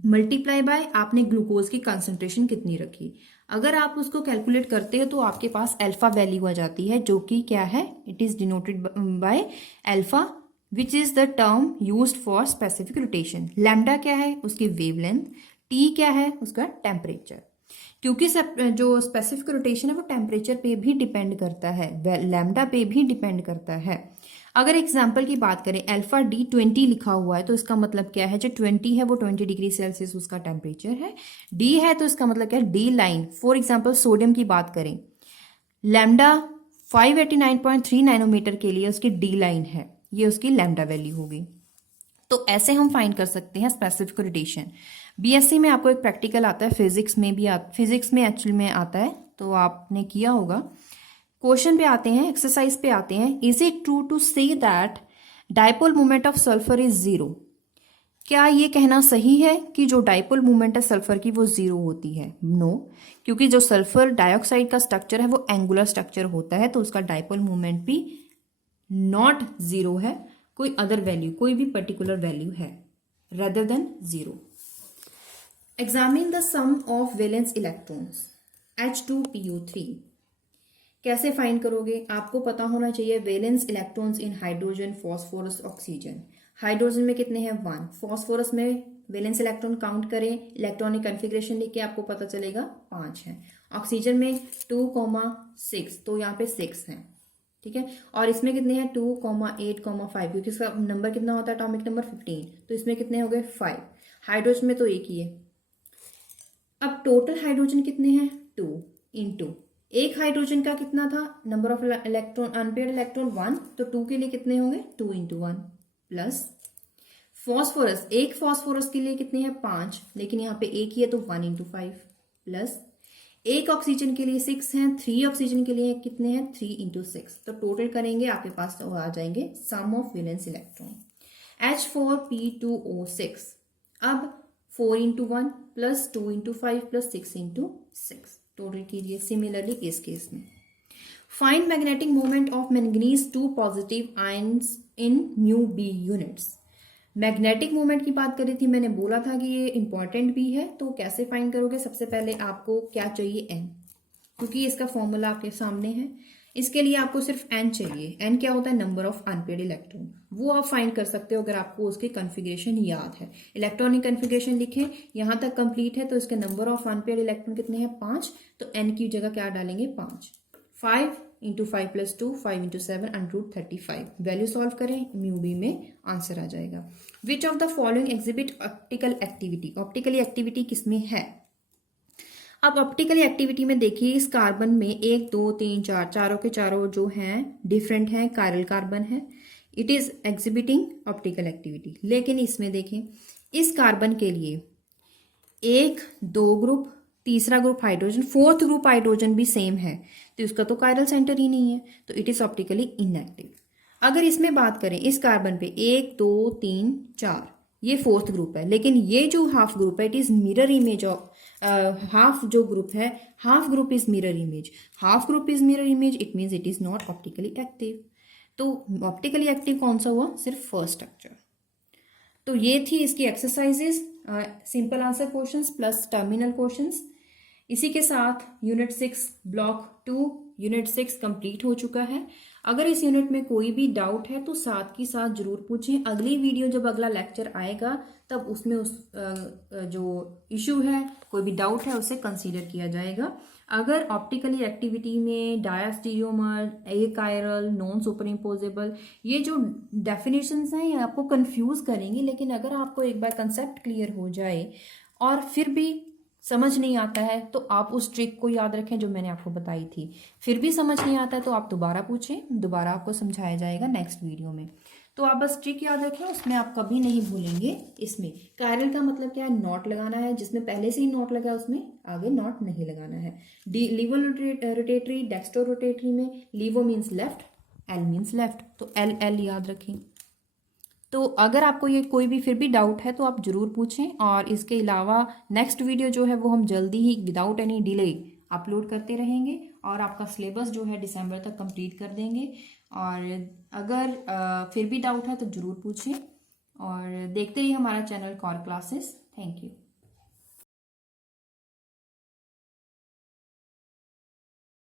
मल्टीप्लाई बाय आपने ग्लूकोज की कंसंट्रेशन कितनी रखी। अगर आप उसको कैलकुलेट करते हो तो आपके पास अल्फा वैल्यू आ जाती है, जो कि क्या है, it is denoted by alpha which is the term used for specific rotation. Lambda क्या है, उसकी वेवलेंथ। टी क्या है, उसका टेम्परेचर। क्योंकि जो स्पेसिफिक रोटेशन है वो टेम्परेचर पे भी डिपेंड करता है, लैम्डा पे भी डिपेंड करता है। अगर एग्जाम्पल की बात करें, अल्फा डी 20 लिखा हुआ है तो इसका मतलब क्या है, जो 20 है वो 20 डिग्री सेल्सियस उसका टेम्परेचर है। डी है तो इसका मतलब क्या है, D line. For example sodium की बात करें, लैम्डा 589.3 नैनोमीटर के लिए उसकी डी लाइन है, ये उसकी लैम्डा वैल्यू होगी। तो ऐसे हम फाइंड कर सकते हैं स्पेसिफिक रोटेशन। बीएससी में आपको एक प्रैक्टिकल आता है, फिजिक्स में भी फिजिक्स में एक्चुअल में आता है, तो आपने किया होगा। क्वेश्चन पे आते हैं, एक्सरसाइज पे आते हैं। Is it true to say that dipole moment of sulphur is 0? क्या ये कहना सही है कि जो डायपोल मोमेंट है सल्फर की वो 0 होती है? नो, क्योंकि जो सल्फर डाइऑक्साइड का स्ट्रक्चर है वो एंगुलर स्ट्रक्चर होता है, तो उसका डायपोल मोमेंट भी नॉट 0 है, कोई अदर वैल्यू, कोई भी पर्टिकुलर वैल्यू है rather than 0। Examine the sum of valence electrons H2PO3। कैसे फाइंड करोगे, आपको पता होना चाहिए valence electrons in hydrogen, phosphorus, oxygen. Hydrogen में कितने हैं, 1। फॉस्फोरस में वैलेंस इलेक्ट्रॉन काउंट करें, इलेक्ट्रॉनिक कन्फिग्रेशन लिख के आपको पता चलेगा 5 है। ऑक्सीजन में 2,6, तो यहाँ पे 6 है, ठीक है। और इसमें कितने हैं 2, 8, 5, क्योंकि इसका नंबर कितना होता है एटॉमिक नंबर 15, तो इसमें कितने हो गए 5। हाइड्रोजन में तो एक ही है। अब टोटल हाइड्रोजन कितने हैं 2 इंटू एक हाइड्रोजन का कितना था number of electron unpaired electron 1, तो 2 के लिए कितने होंगे 2 इंटू 1 प्लस फॉस्फोरस, एक फॉस्फोरस के लिए कितने हैं 5, लेकिन यहाँ पे एक ही है तो 1 इंटू 5 प्लस एक ऑक्सीजन के लिए 6 हैं, 3 ऑक्सीजन के लिए कितने हैं 3 इंटू 6, तो टोटल करेंगे आपके पास तो आ जाएंगे सम ऑफ वैलेंस इलेक्ट्रॉन H4P2O6। अब 4 into 1 plus 2 into 5 plus 6 into 6 total कीजिए। सिमिलरली इस केस में find magnetic moment of manganese 2 positive ions in mu B units. Magnetic moment की बात करी थी, मैंने बोला था कि ये इंपॉर्टेंट भी है, तो कैसे फाइंड करोगे। सबसे पहले आपको क्या चाहिए n, क्योंकि इसका फॉर्मूला आपके सामने है। इसके लिए आपको सिर्फ n चाहिए। n क्या होता है नंबर ऑफ अनपेयर्ड इलेक्ट्रॉन, वो आप फाइंड कर सकते हो अगर आपको उसकी कन्फिगरेशन याद है। इलेक्ट्रॉनिक कन्फिगरेशन लिखें, यहां तक कंप्लीट है, तो इसके नंबर ऑफ अनपेयर्ड इलेक्ट्रॉन कितने हैं 5, तो n की जगह क्या डालेंगे 5। 5 into 5 plus 2, 5 into 7 √35। Value solve करें, म्यू बी में आंसर आ जाएगा। Which of the following exhibit optical activity, optically activity किसमें है। अब ऑप्टिकली एक्टिविटी में देखिए इस कार्बन में 1 2 3 4 चारों के चारों जो हैं डिफरेंट हैं, कायरल कार्बन है, it is exhibiting optical activity. लेकिन इसमें देखें इस कार्बन के लिए 1 2 ग्रुप, तीसरा group hydrogen, fourth group hydrogen भी सेम है, तो इसका तो कायरल सेंटर ही नहीं है, तो इट इज ऑप्टिकली इनएक्टिव। अगर इसमें बात करें इस कार्बन पे 1 2 3 4 ये फोर्थ ग्रुप है, लेकिन ये जो हाफ ग्रुप है it is mirror image of half जो ग्रुप है, half group is mirror image, half group is mirror image, it means it is not optically active. तो ऑप्टिकली एक्टिव कौन सा हुआ, सिर्फ फर्स्ट स्ट्रक्चर। तो ये थी इसकी exercises, simple answer questions plus terminal questions. इसी के साथ यूनिट 6 ब्लॉक 2 यूनिट 6 कंप्लीट हो चुका है। अगर इस यूनिट में कोई भी डाउट है तो साथ की साथ जरूर पूछें। अगली वीडियो जब अगला लेक्चर आएगा तब उसमें उस जो इशू है, कोई भी डाउट है, उसे कंसीडर किया जाएगा। अगर ऑप्टिकली एक्टिविटी में डायास्टीरियोमर, एकायरल, नॉन सुपरइम्पोजेबल, ये जो डेफिनेशंस हैं ये आपको कंफ्यूज करेंगी, लेकिन अगर आपको एक बार कंसेप्ट क्लियर हो जाए और फिर भी समझ नहीं आता है तो आप उस ट्रिक को याद रखें जो मैंने आपको बताई थी। फिर भी समझ नहीं आता है तो आप दोबारा पूछें, दोबारा आपको समझाया जाएगा नेक्स्ट वीडियो में। तो आप बस ट्रिक याद रखें, उसमें आप कभी नहीं भूलेंगे। इसमें कायरल का मतलब क्या है, नॉट लगाना है, जिसमें पहले से ही नॉट लगा है उसमें आगे नॉट नहीं लगाना है। लीवो रोटेटरी, डेक्स्ट्रो रोटेटरी में laevo means left, L means left, तो एल एल याद रखें। तो अगर आपको ये कोई भी फिर भी डाउट है तो आप ज़रूर पूछें, और इसके अलावा नेक्स्ट वीडियो जो है वो हम जल्दी ही विदाउट एनी डिले अपलोड करते रहेंगे, और आपका सिलेबस जो है दिसंबर तक कंप्लीट कर देंगे। और अगर फिर भी डाउट है तो ज़रूर पूछें, और देखते रहिए हमारा channel Core classes. Thank you.